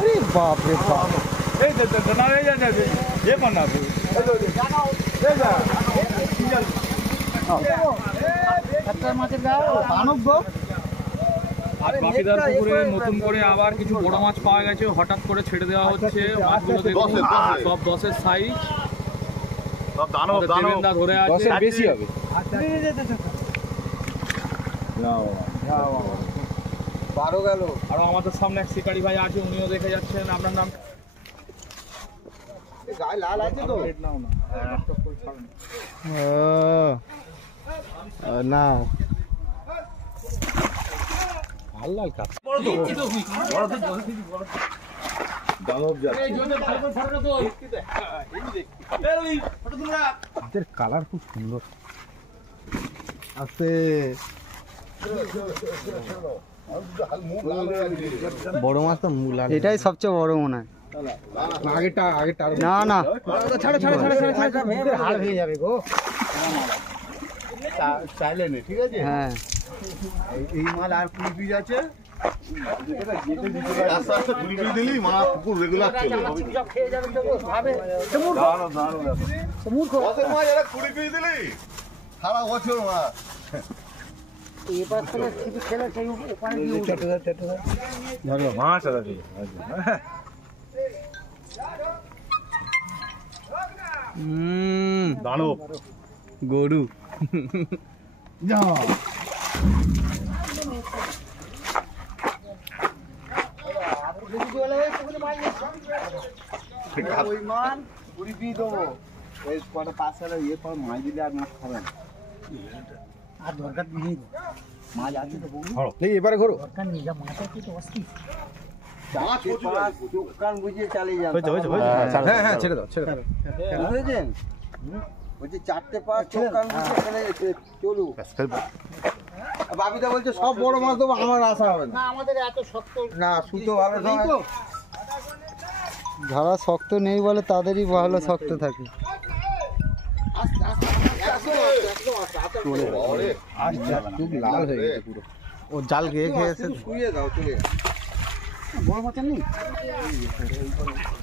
अरे बाप रे बाप বাপিদার পুকুরে নতুন করে আবার কিছু বড় মাছ পাওয়া গেছে, হঠাৎ করে ছেড়ে দেওয়া হচ্ছে। মাছগুলো দেখুন সব 10-এর সাইজ, ধরে আছে, বেশি হবে। আরো আমাদের সামনে এক শিকারি ভাই আছে, উনিও দেখে যাচ্ছেন। আপনার নাম? লাল আছে তো না লাল লাল কাপ কালার খুব সুন্দর আছে। বড় মাছ তো মূল, এটাই সবচেয়ে বড় মনে হয়। আগেরটা না না ছাড়ো হাড় ভেঙে যাবে গো। চাইলে নে, ঠিক আছে। হ্যাঁ এই মাল আর 20 পিস আছে। আস্তে আস্তে 20 পিস দিলি মাছ পুকুর রেগুলার চলে সব খেয়ে যাবে তো ভাবে। মূর্খ কত মাছ এরা 20 পিস দিলি সারা বছর মাছ। এবার তো ছিপি খেলে সেই ওখানে দিয়ে উঠে ধরো মাছ আছে। দাঁড়ো গরু যা ওই মান 20 পিস দেবো। ওই কটা পাঁচশালা ইয়ে পর মাছ দিলে আর মাছ খাবেন আর দরকার নেই। মাছ আছে তো এবারে ঘোরো দরকার নেই, যা মাছ আছে তো অস্থির। দোকান বুঝিয়ে চালিয়ে যান। হ্যাঁ ছেড়ে দাও বুঝেছেন। বলছি 4টে পাঁচ দোকান বুঝিয়ে চলু। বাপিদা বলছে সব বড় মাছ দেবো, আমার আশা হবে না। আমাদের এত শক্ত না, সুতো ভালো নেই তো। যারা শক্ত নেই বলে তাদেরই ভালো শক্ত থাকে। লাল হয়ে গেছে পুরো, ও জাল খেয়েছে। শুয়ে দাও চলে বড় মাছ নেই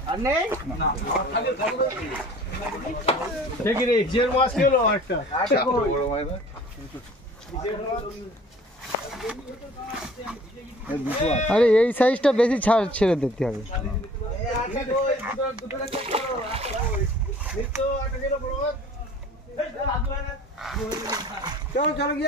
আর নেই না। ঠিক রে, জের মাছ খেলো একটা বড় মাছ। আরে এই সাইজটা বেশি ছেড়ে দিতে হবে। চলো চলো গিয়ে